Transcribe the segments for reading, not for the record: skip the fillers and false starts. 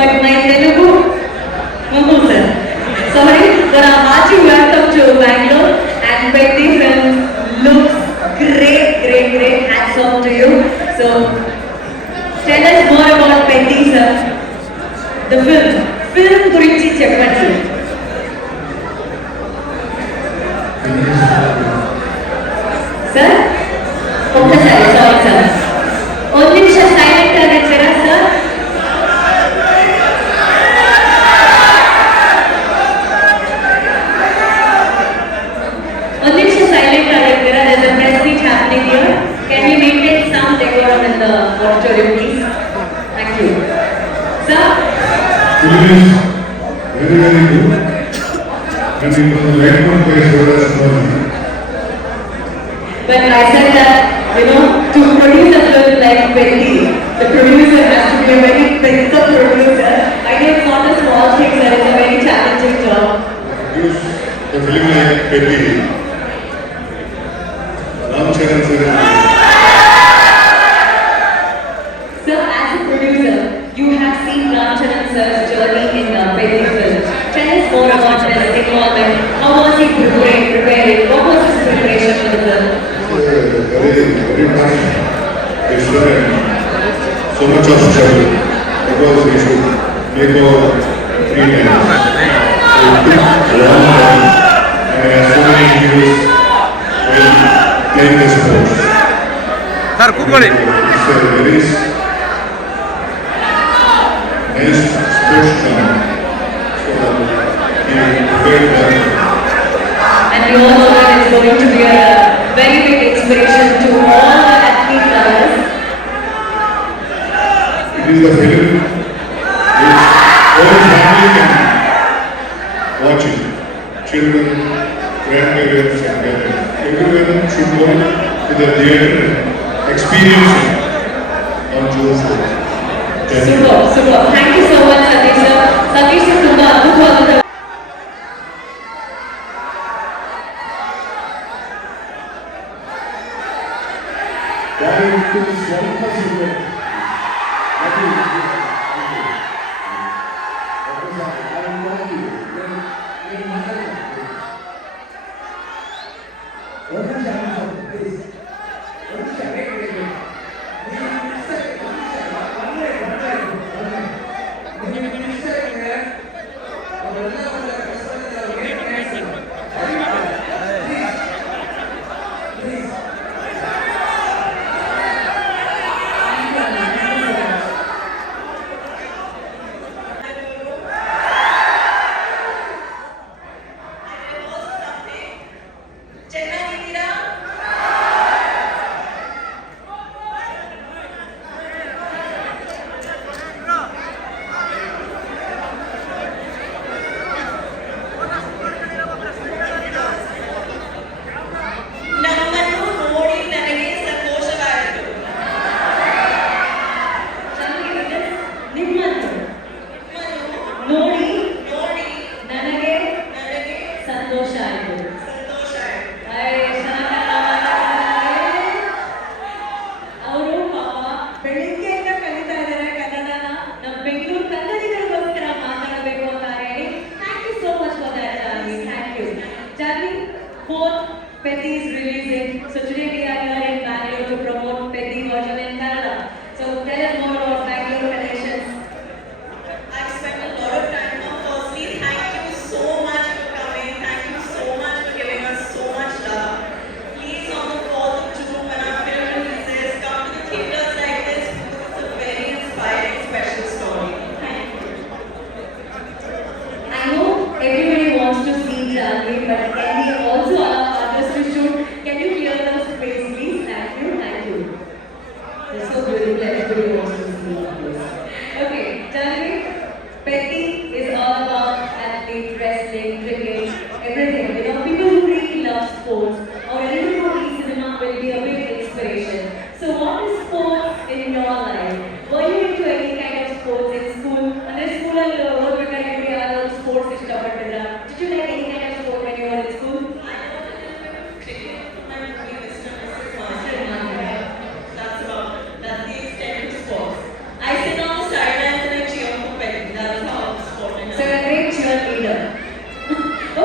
but my Telugu, Mummu sir. Sorry, but a hearty welcome to Bangalore and Petti Films looks great, great, great. Hats off to you. So, tell us more about Petti sir. The film గురించి చెప్పండి. Sir, ఒక్కసారి sorry sir, ಒಂದು ನಿಮಿಷ silent ಆಗಿರ್ತೀರಾ sir? ಒಂದು ನಿಮಿಷ silent ಆಗಿರ್ತೀರಾ? There's a press meet happening here. Can you maintain some decorum in the auditorium, please? Thank you. Sir? Film is very, very good. And it was the right one place for us. But I said that, to produce a film like Petti, the producer has to be a very big producer. I know it's not a small thing, that it's a very challenging job. Produce a film like Petti. Ram Charan sir. Sir, as a producer, you have seen Ram Charan sir's journey in the Petti film. Tell us more about his involvement. How was he preparing? What was his preparation for the film? Very much pressure and so much of struggle because we should make our free time. So it took a long time and so many years while playing the sports. Sir, good morning. It's a very nice sports film. So he prepared that. And we all know that it's going to be a very big inspiration to all the athlete lovers. It is the film which whole family can watch it. Children, grandparents and parents. Everyone should go to the theatre and experience it on June 4th. Super. Thank you so much, Satish sir. Satish sir, ತುಂಬಾ ಅದ್ಭುತವಾದ Petti is releasing. So today we are here in Bangalore to promote Petti version in Kannada. So tell us more about Bangalore connections. I've spent a lot of time now. Firstly, thank you so much for coming. Thank you so much for giving us so much love. Please, on the 4th of June, when our film releases, come to the theaters like this because it's a very inspiring, special story. Thank you. I know everybody wants to see Janvi, but can we also allow others to shoot? Can you clear the space?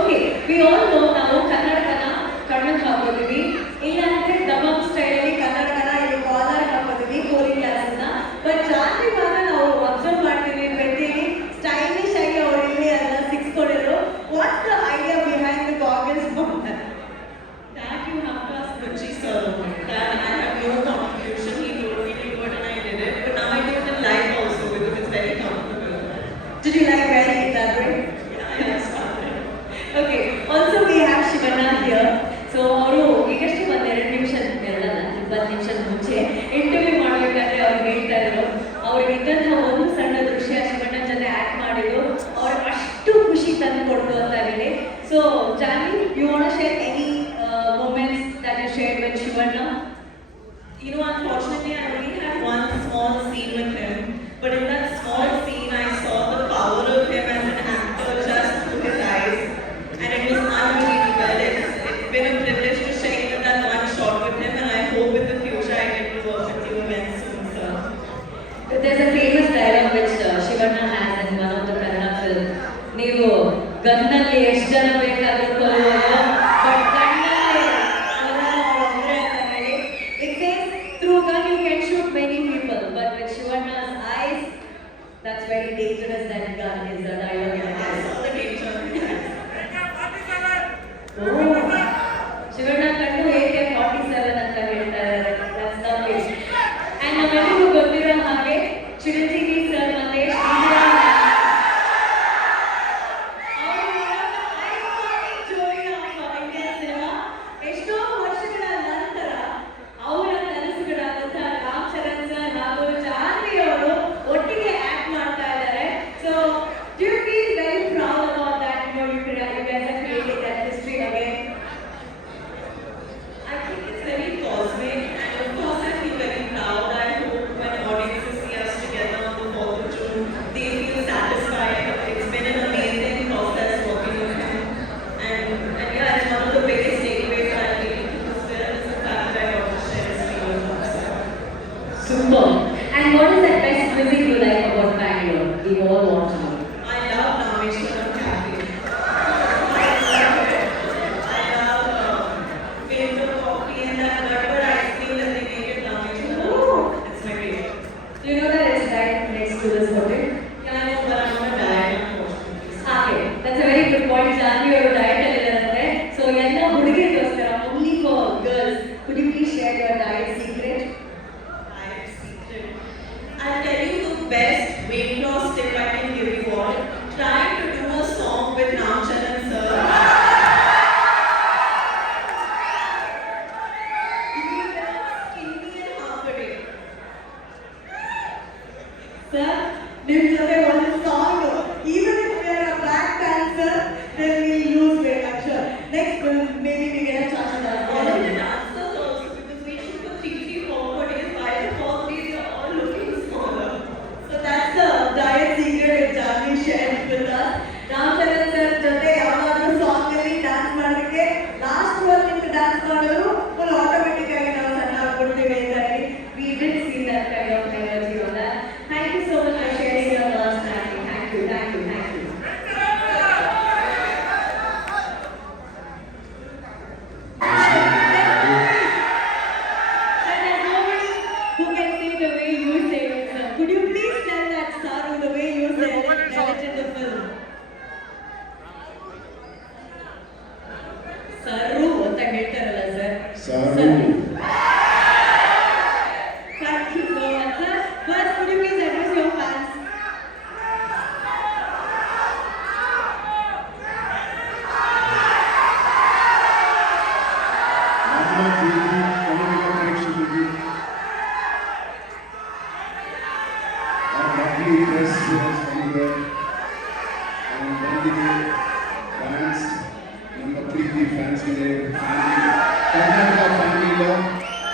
Okay we all know ನಾವು ಕನ್ನಡಕನ ಕಣ್ಣಕ್ಕೆ ಹಾಕೋತೀವಿ ಇಲ್ಲಾಂದ್ರೆ ದಬಂಗ್ ಸ್ಟೈಲಲ್ಲಿ ಕನ್ನಡಕನ ಇಲ್ಲಿ collar ಹಾಕೋತೀವಿ Koli ಕ್ಲಾಸನ್ನ but ಜಾಸ್ತಿ ಭಾಗ ನಾವು observe ಮಾಡ್ತೀವಿ ಬೆಟ್ಟಿಲಿ stylish ಆಗಿ ಅವ್ರು ಇಲ್ಲಿ ಅದನ್ನ ಸಿಕ್ಸ್ಕೊಂಡಿದ್ರು what's the idea behind the goggles That you have to ask Gucci sir. That I have no contribution. He told me to do it and I did it. But now I do it in live also because it's very comfortable. Did you like wearing it that way? Yeah, I started. Okay, also we have Shivanna here. So ಅವರು ಈಗಷ್ಟೇ ಒಂದು 2 ನಿಮಿಷ ಎರಡಲ್ಲ 20 ನಿಮಿಷದ ಮುಂಚೆ interview ಮಾಡಬೇಕಾದ್ರೆ ಅವ್ರು ಹೇಳ್ತಾ ಇದ್ರು ಅವ್ರಿಗೆ ಇದ್ದಂತಹ ಒಂದು ಸಣ್ಣ ದೃಶ್ಯ ಶಿವಣ್ಣ ಜೊತೆ ಆಕ್ಟ್ ಮಾಡಿದ್ರು ಅವ್ರಿಗೆ ಅಷ್ಟು ಖುಷಿ ತಂದು ಕೊಡ್ತು ಅಂತ ಹೇಳಿ so Jani you want to share any moments that you shared with Shivanna? You know, unfortunately, I only had one small scene with him. But in that small scene, I saw the power of him as an actor just through his eyes. And it was unbelievable. It's been a privilege to share even that one shot with him. And I hope in the future I get to work with you again soon, sir. There's a famous dialogue which Shivanna has in one of the Kannada films. ನೀವು ಗನ್ನಲ್ಲಿ ಎಷ್ಟು ಜನ ಬೇಕಾದರೂ ಕೊಲ್ಲಬಹುದು but ಕಣ್ಣಲ್ಲಿ ಒಬ್ಬರೇ ಅಂತ ಹೇಳಿ it means through gun you can shoot many people but with ಶಿವಣ್ಣ's eyes that's very dangerous that gun is a dialogue like I that. saw the danger. Oh, Shivanna ಕಣ್ಣು AK-47 ಅಂತ ಹೇಳ್ತಾ ಇದ್ದಾರೆ that's lovely and ನಮ್ಮೆಲ್ಲರಿಗೂ ಗೊತ್ತಿರೋ ಹಾಗೆ Chiranjeevi sir ಮತ್ತೆ ಶ್ರೀಧರ ಎಷ್ಟೋ ವರ್ಷಗಳ ನಂತರ ಅವರ ಕನಸುಗಳಾದಂತಹ ರಾಮ್ ಚರಣ್ ಸರ್ ಹಾಗೂ ಜಾನ್ವಿ ಅವರು ಒಟ್ಟಿಗೆ ಆಕ್ಟ್ ಮಾಡ್ತಾ ಇದ್ದಾರೆ so do you feel very proud about that you guys are creating that history again? I think it's very cosmic, and of course I feel very proud. I hope when audiences see us together on the 4th of June, they feel satisfied. It's been an amazing process working with him, and yeah, it's one of the biggest takeaways that I'm taking from this film is the fact that I got to share this film with him. Super. And what is that best music you like about Bangalore? We all want to know. I love Rameshwaram Cafe. I love filter coffee and that butter ice cream that they make at Rameshwaram. It's my favorite. Do you know that it's right next to this hotel? Yeah, I know, but I'm on a diet, unfortunately. Okay, that's a very good point. Janvi ಅವರು diet ಅಲ್ಲಿ ಇದ್ದಾರೆ. So ಎಲ್ಲ ಹುಡುಗಿಯರಿಗೋಸ್ಕರ only for girls. Could you please share your diet secret? Diet secret. I'll tell you the best weight loss tip I can give you all. Try to do a song with Ram Charan sir. You will skinny in half a day. Sir, ನಿಮ್ಮ ಜೊತೆ ಒಂದು song. Even if we are a black dancer, then we lose weight. I'm sure. Next, maybe we get a chance to dance. All of the dancers also, because we shoot for 3-4 days, by the 4th day they are all looking smaller. So that's the diet secret which Janvi shared with us. Ram Charan sir ಜೊತೆ ಯಾವ್ದಾದ್ರು song ಅಲ್ಲಿ dance ಮಾಡೋದಕ್ಕೆ last var ನಿಂತು dance ಮಾಡಿದ್ರು full automatic ಆಗಿ ನಾವು ಸಣ್ಣ ಆಗ್ಬಿಡ್ತೀವಿ ಅಂತ ಹೇಳಿ we did see that kind of energy on that. Thank you so much for sharing your last night. Thank you. And there's nobody who can say the way you say it, sir. Could you please tell that Saru the way you say it in the film? Saru ಅಂತ ಹೇಳ್ತಾರಲ್ಲ sir. Saru. Thank you so much, sir. First, could you please address your fans? ನಮ್ಮ ಪ್ರೀತಿ ಕನ್ನಡಿಗ ಪ್ರೇಕ್ಷಕರಿಗೆ our lovely press ಬಂದಿದೆ ಬಂದಿದೆ fans ನಮ್ಮ ಪ್ರೀತಿ ಫ್ಯಾನ್ಸ್ಗೆ ಕರ್ನಾಟಕ ಫ್ಯಾಮಿಲಿಯ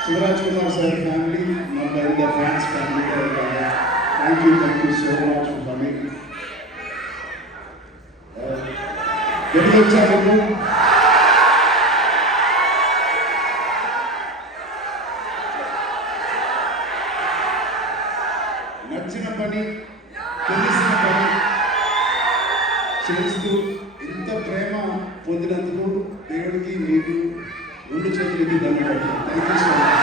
ಶಿವರಾಜ್ ಕುಮಾರ್ ಸರ್ ಫ್ಯಾಮಿಲಿ ನಮ್ಮೆಲ್ಲ ಫ್ಯಾನ್ಸ್ ಫ್ಯಾಮಿಲಿ ಇದ್ದಾರೆ thank you so much for coming ಎಲ್ಲಿ ಹೆಚ್ಚಾಗಬೇಕು నచ్చిన పని తెలిసిన పని చేస్తూ ఇంత ప్రేమ పొందినందుకు దేవుడికి మీకు రెండు చేతులు ఎత్తి ధన్యవాదాలు. Thank you so much.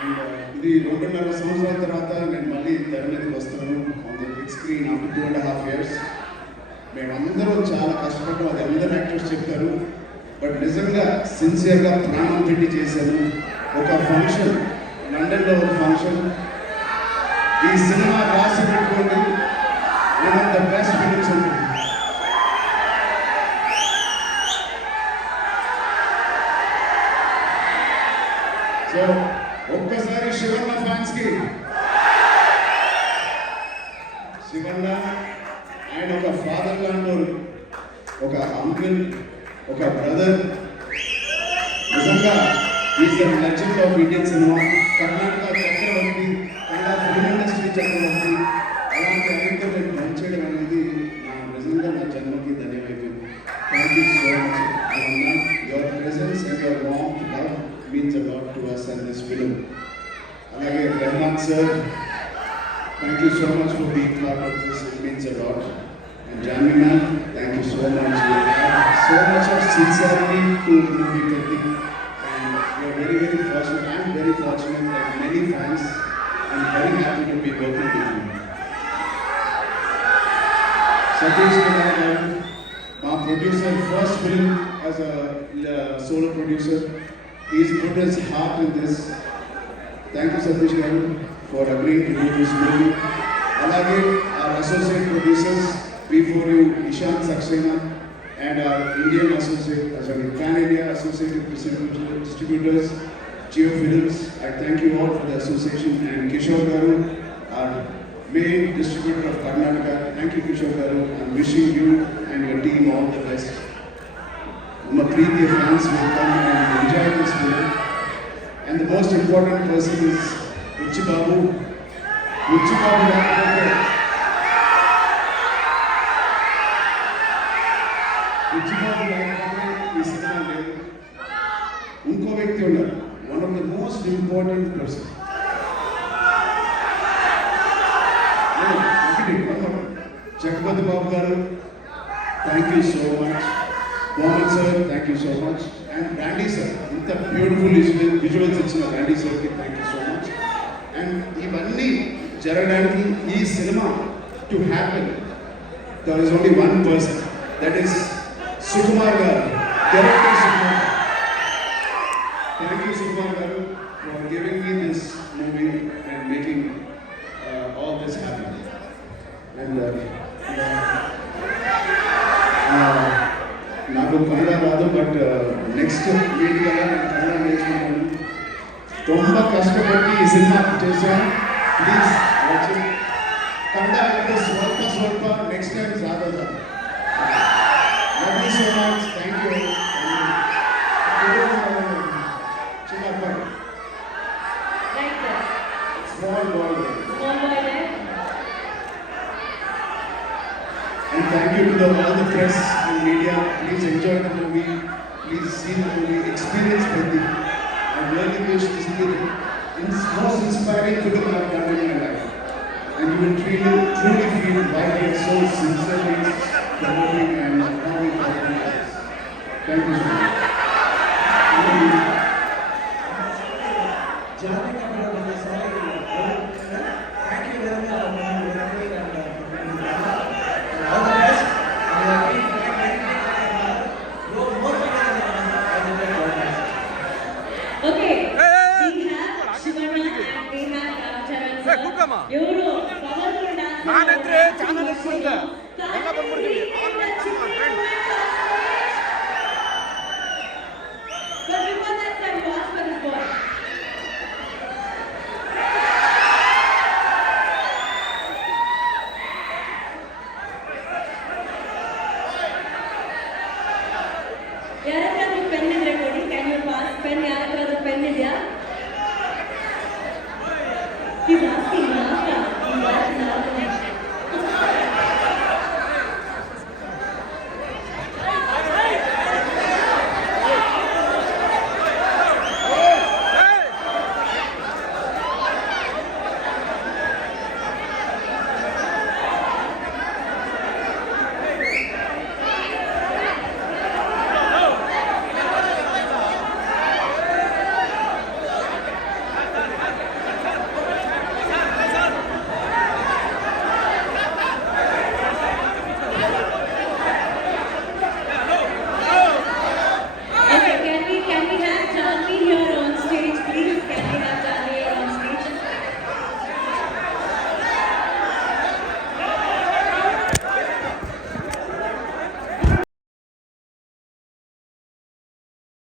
And ఇది 2.5 సంవత్సరాల తర్వాత నేను మళ్ళీ తెర మీదకి వస్తున్నాను on the big screen after 2.5 years. మేమందరం చాలా కష్టపడ్డాం, అది అందరు యాక్టర్స్ చెప్తారు. బట్ నిజంగా సిన్సియర్గా ప్రాణం పెట్టి చేశాను. ఒక ఫంక్షన్, లండన్లో ఒక ఫంక్షన్, ఈ సినిమా రాసి పెట్టుకోండి, one of the best films ఉంటుంది. సో ఒక్కసారి శివన్న ఫ్యాన్స్ కి, శివన్న ఆయన ఒక ఫాదర్ లాంటి, ఒక అంకుల్, ఒక బ్రదర్. నిజంగా is the legend of Indian cinema. Karnataka చక్రవర్తి, కన్నడ ఫిల్మ్ ఇండస్ట్రీ చక్రవర్తి. అలాంటి ఆయనతో నేను పనిచేయడం అనేది నిజంగా నా జన్మకి ధన్యమైపోయింది. Thank you so much. Your presence and your warm love means a lot to us and this film. Alage Rahman sir, thank you so much for being part of this. It means a lot. And Jami ma'am, thank you so much. You have so much of sincerity to movie making, and we are very fortunate. I am very fortunate that many fans. I am very happy to be working with you. Satish Kumar garu, my producer, first film as a solo producer. He's put his heart in this. Thank you, Satish garu, for agreeing to do this movie. Alage our associate producers, before you, Ishant Saxena, and our Indian associate, Pan India associated distributors, Geo Films. I thank you all for the association, and Kishore garu, our main distributor of Karnataka. Thank you, Kishore garu. I'm wishing you and your team all the best. My Preeti fans will come and enjoy this film. And the most important person is Uchi Babu. Uchi Babu లేకపోతే ఈ cinema లేదు. ఇంకో వ్యక్తి ఉన్నారు, one of the most important person. Jagapathi Babu garu, thank you so much. Mohan sir, thank you so much. And Randy sir, ఇంత beautiful visuals ఇచ్చిన ర్యాండీ సార్కి thank you so much. And ఇవన్నీ జరగడానికి, ఈ cinema to happen, there is only one person, that is Sukumar garu, director Sukumar. Thank you Sukumar garu for giving me this movie and making all this happen. And నాకు కన్నడ రాదు, but next media Kannada నేర్చుకుంటాను. ತುಂಬ ಕಷ್ಟಪಟ್ಟು ಈ cinema చేశాను. Please watch it. ಕನ್ನಡ అంటే ಸ್ವಲ್ಪ next time ಸಾಧೋದು. Love you so much. Thank you. ಚಿನ್ನಪ್ಪ, small boy. And thank you to all the press and media. Please enjoy the movie. Please see the movie. Experience Bandi. I really wish this is the most inspiring film I have done in my life. And you will truly feel why we are so sincerely promoting and how we are doing this. Thank you so much. Thank you very much. All the best. Okay. Hey, We have Shivana and we have Ramcharan sir. ಕೂತ್ಕಮ್ಮ. ಇವರು powerful dance. ನಾನಿದ್ರೆ channel ಇಟ್ಬಿಡ್ತೆ. ಎಲ್ಲ ಬಂದ್ಬಿಡ್ತೀವಿ. But before that, sir, you ask for this boy. ಯಾರತ್ರ pen ಇದ್ರೆ ಕೊಡಿ. Can you pass pen? ಯಾರತ್ರ pen ಇದೆಯಾ?